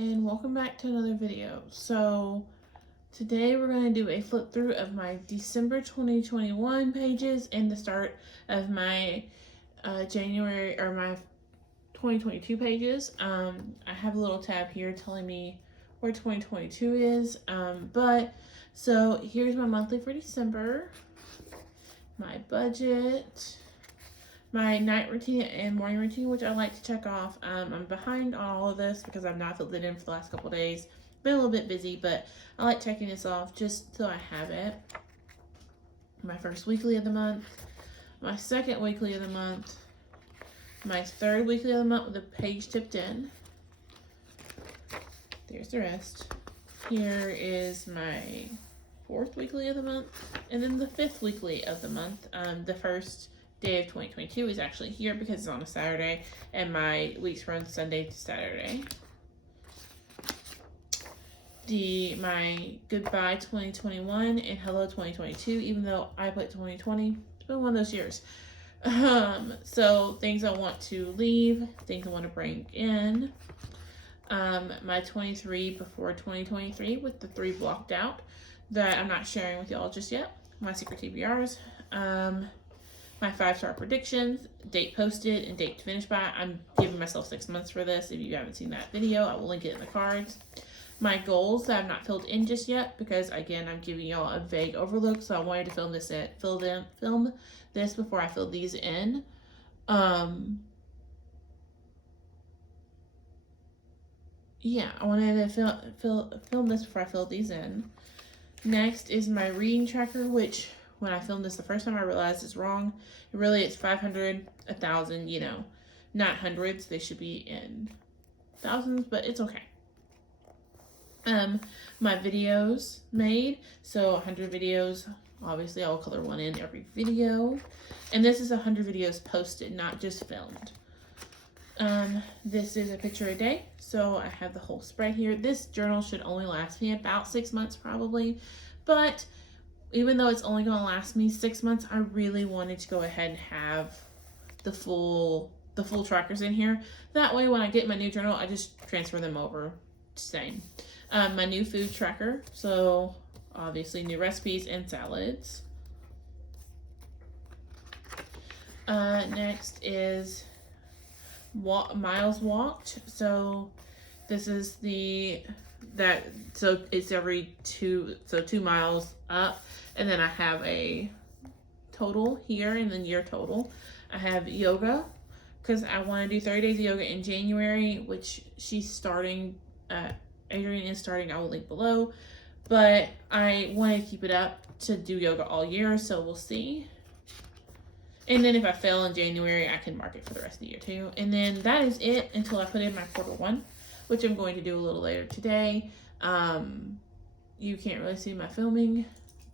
and welcome back to another video. So today we're going to do a flip through of my December 2021 pages and the start of my January or my 2022 pages. I have a little tab here telling me where 2022 is, so here's my monthly for December, my budget, my night routine and morning routine, which I like to check off. I'm behind on all of this because I've not filled it in for the last couple of days. Been a little bit busy, but I like checking this off just so I have it. My first weekly of the month, my second weekly of the month, my third weekly of the month with a page tipped in. There's the rest. Here is my fourth weekly of the month, and then the fifth weekly of the month. The first day of 2022 is actually here because it's on a Saturday, and my weeks run Sunday to Saturday. My goodbye 2021 and hello 2022, even though I put 2020, it's been one of those years. So things I want to leave, things I want to bring in. My 23 before 2023 with the 3 blocked out that I'm not sharing with y'all just yet. My secret TBRs. My 5-star predictions, date posted and date to finish by. I'm giving myself 6 months for this. If you haven't seen that video, I will link it in the cards. My goals that I've not filled in just yet because, again, I'm giving y'all a vague overlook, so I wanted to film this before I fill these in. Yeah, I wanted to film this before I fill these in. Next is my reading tracker, which when I filmed this the first time I realized it's wrong. Really, it's 500, 1,000, not hundreds. They should be in thousands, but it's okay. My videos made, so 100 videos. Obviously, I will color one in every video. And this is 100 videos posted, not just filmed. This is a picture a day, so I have the whole spread here. This journal should only last me about 6 months probably, but even though it's only going to last me 6 months, I really wanted to go ahead and have the full trackers in here. That way, when I get my new journal, I just transfer them over. Same. My new food tracker. So obviously new recipes and salads. Next is miles walked. So this is so it's every 2 miles up. And then I have a total here and then year total. I have yoga because I want to do 30 days of yoga in January, which she's starting. Adrian is starting. I will link below. But I want to keep it up to do yoga all year, so we'll see. And then if I fail in January, I can mark it for the rest of the year too. And then that is it until I put in my quarter 1, which I'm going to do a little later today. You can't really see my filming,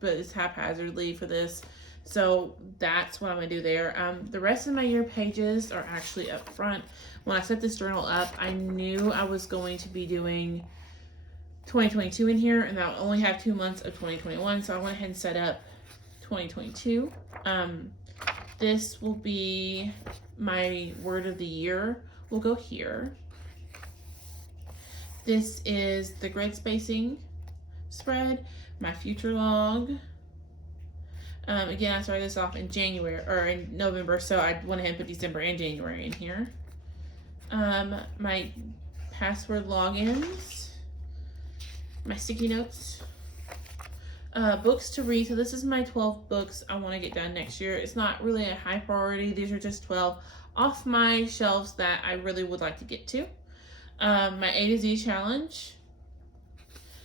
but it's haphazardly for this. So that's what I'm going to do there. The rest of my year pages are actually up front. When I set this journal up, I knew I was going to be doing 2022 in here, and I'll only have 2 months of 2021. So I went ahead and set up 2022. This will be my word of the year. We'll go here. This is the grid spacing spread, my future log. Again, I started this off in January or in November, so I went ahead and put December and January in here. My password logins, my sticky notes, books to read. So this is my 12 books I want to get done next year. It's not really a high priority. These are just 12 off my shelves that I really would like to get to. My A to Z challenge.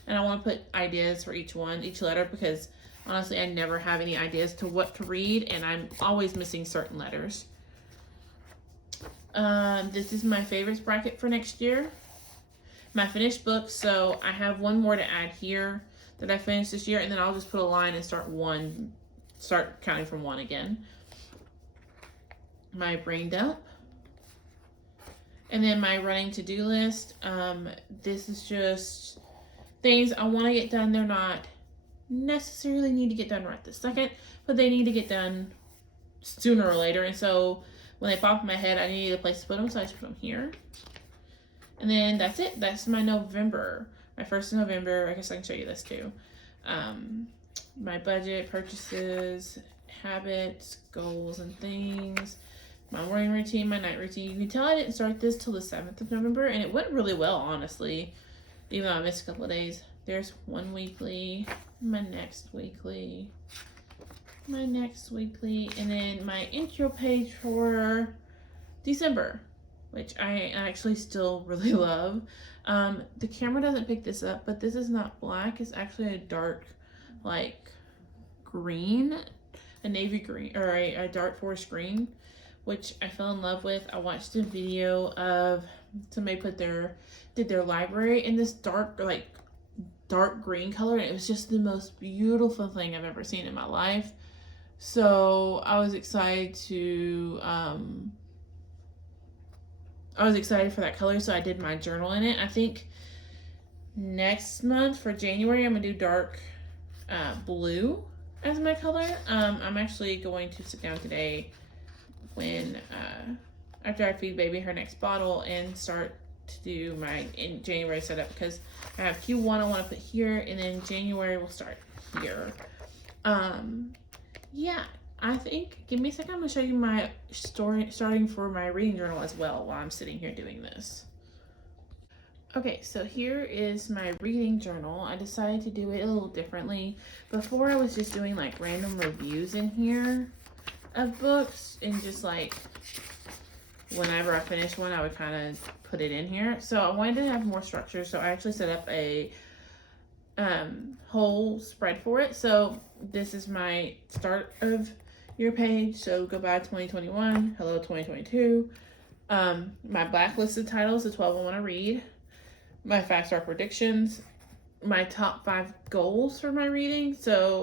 And I want to put ideas for each letter, because honestly, I never have any ideas to what to read, and I'm always missing certain letters. This is my favorites bracket for next year. My finished books, so I have one more to add here that I finished this year, and then I'll just put a line and start counting from 1 again. My brain dump. And then my running to-do list. This is just things I want to get done. They're not necessarily need to get done right this second, but they need to get done sooner or later. And so when they pop in my head, I need a place to put them, so I just put them here. And then that's it. That's my November. My first of November. I guess I can show you this too. My budget, purchases, habits, goals, and things. My morning routine, my night routine. You can tell I didn't start this till the 7th of November, and it went really well, honestly. Even though I missed a couple of days. There's one weekly, my next weekly, and then my intro page for December, which I actually still really love. The camera doesn't pick this up, but this is not black. It's actually a dark, like, green, a navy green, or a dark forest green, which I fell in love with. I watched a video of somebody did their library in this dark green color, and it was just the most beautiful thing I've ever seen in my life. So I was excited for that color, so I did my journal in it. I think next month for January, I'm gonna do dark blue as my color. I'm actually going to sit down today when after I feed baby her next bottle and start to do my in January setup, because I have Q1 I want to put here, and then January will start here. Yeah, I think, give me a second, I'm going to show you my starting for my reading journal as well while I'm sitting here doing this. Okay, so here is my reading journal. I decided to do it a little differently. Before I was just doing like random reviews in here of books, and just like whenever I finished one I would kind of put it in here. So I wanted to have more structure, so I actually set up a whole spread for it. So this is my start of year page, so goodbye 2021, hello 2022, my blacklisted titles, the 12 I want to read, my 5-star predictions, my top 5 goals for my reading,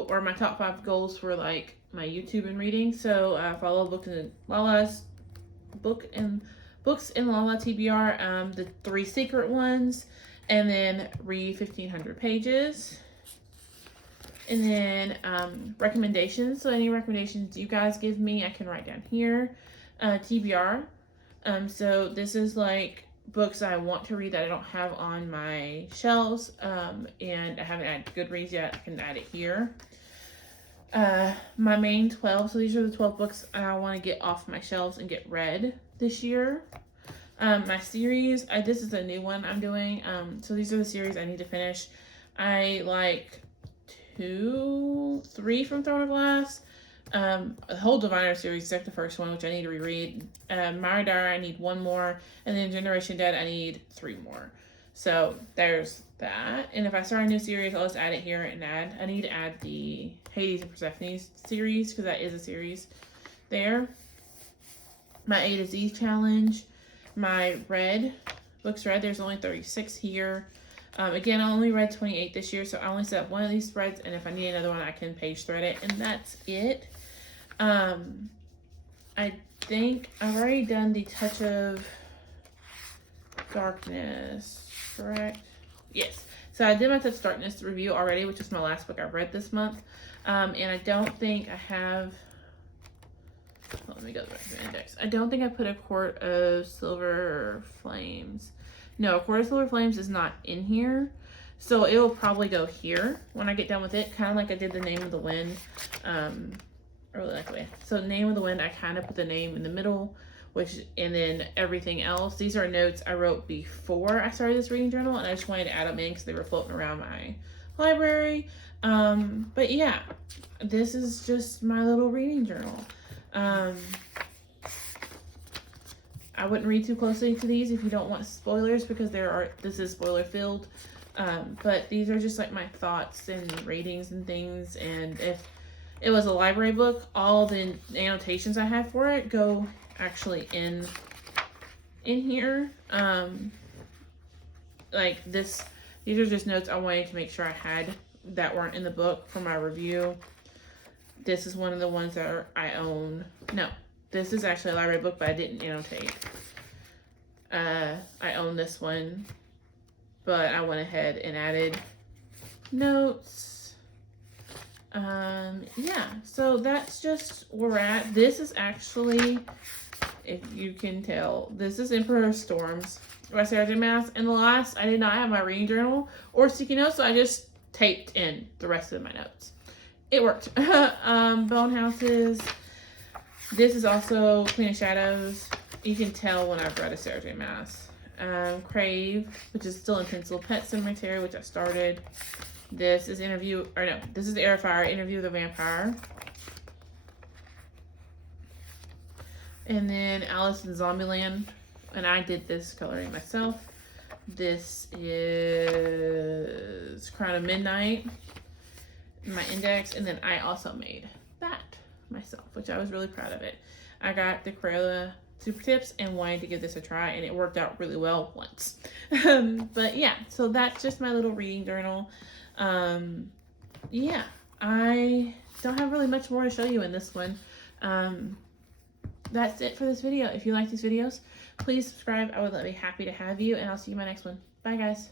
or my top 5 goals for like my YouTube and reading. So follow Books in Lala TBR, the 3 secret ones, and then read 1,500 pages. And then recommendations. So any recommendations you guys give me, I can write down here. TBR. So this is like books I want to read that I don't have on my shelves, and I haven't added Goodreads yet. I can add it here. My main 12. So these are the 12 books I want to get off my shelves and get read this year. My series, this is a new one I'm doing. So these are the series I need to finish. I like 3 from Throne of Glass. The whole Diviner series except the first one, which I need to reread. Mara Dara, I need 1 more, and then Generation Dead, I need 3 more. So there's that. And if I start a new series, I'll just add it here and I need to add the Hades and Persephone series, because that is a series there. My A to Z challenge, my books read, there's only 36 here. Again, I only read 28 this year, so I only set one of these spreads, and if I need another one, I can page thread it, and that's it. I think I've already done the Touch of Darkness, correct? Yes. So I did my Touch of Darkness review already, which is my last book I've read this month. And I don't think I have... Let me go back to the index. I don't think I put A Court of Silver Flames. No, A Court of Silver Flames is not in here. So it will probably go here when I get done with it. Kind of like I did the Name of the Wind. I really like the way. So Name of the Wind, I kind of put the name in the middle, and then everything else. These are notes I wrote before I started this reading journal, and I just wanted to add them in because they were floating around my library. But yeah, this is just my little reading journal. I wouldn't read too closely to these if you don't want spoilers, because this is spoiler filled. But these are just like my thoughts and ratings and things. And if it was a library book, all the annotations I have for it go actually in here. Like this, these are just notes I wanted to make sure I had that weren't in the book for my review. This is one of the ones that I own. No, this is actually a library book, but I didn't annotate. I own this one, but I went ahead and added notes. Yeah, so that's just where we're at. This is actually if you can tell, this is Emperor Storms by Sarah J. Maas. And the last, I did not have my reading journal or sticky notes, so I just taped in the rest of my notes. It worked. Bone Houses. This is also Queen of Shadows. You can tell when I've read a Sarah J. Maas. Crave, which is still in pencil. Pet Cemetery, which I started. This is this is Air Fire, Interview with a Vampire. And then Alice in Zombieland, and I did this coloring myself. This is Crown of Midnight, my index, and then I also made that myself, which I was really proud of it. I got the Crayola Super Tips and wanted to give this a try, and it worked out really well once. But yeah, so that's just my little reading journal. Yeah, I don't have really much more to show you in this one. That's it for this video. If you like these videos, please subscribe. I would be happy to have you, and I'll see you in my next one. Bye, guys.